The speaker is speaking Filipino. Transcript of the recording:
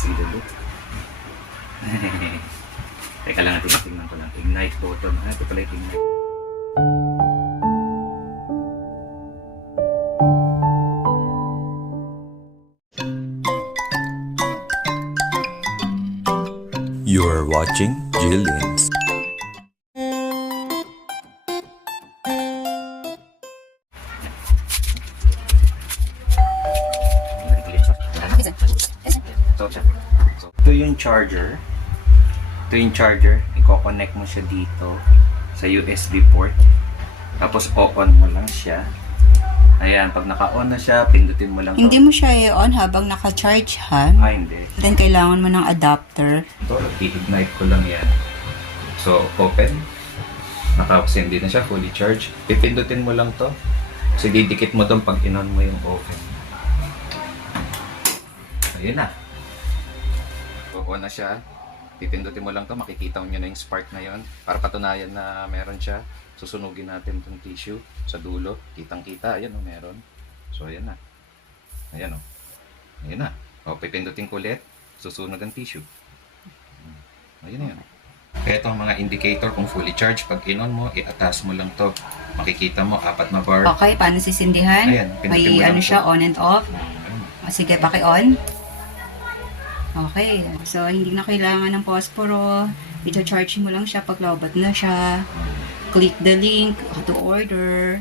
Ang gulo. Teka lang, tingnan ko lang. Ignite button. Ito pala yung ignite. You are watching Jillian's. Ito yung charger. I-connect mo siya dito sa USB port. Tapos o-on mo lang siya. Ayan, pag naka-on na siya, pindutin mo lang Hindi to. mo siya i-on habang naka-charge, ha? Hindi. Then, kailangan mo ng adapter. Ito, i-ignite ko lang yan. So, open. Naka-send na siya, fully charged. Pipindutin mo lang to. Kasi didikit mo doon pag in-on mo yung oven. Ayun na. On na siya. Pipindutin mo lang to, makikita mo nyo na yung spark na yon. Para patunayan na meron siya. Susunugin natin itong tissue sa dulo. Kitang-kita. Ayan o, meron. So, ayan na. Ayan o. Ayan na. O, pipindutin ko ulit. Susunog ang tissue. Ayan na yun. Kaya itong mga indicator kung fully charged, pag in-on mo, i-attach mo lang to. Makikita mo, 4 na bar. Okay, paano sisindihan? Ayan, May pindutin mo lang ano siya, to. on and off. Sige, paki-on. Okay. So, hindi na kailangan ng posporo. I-charge mo lang siya pag lobat na siya. Click the link to order.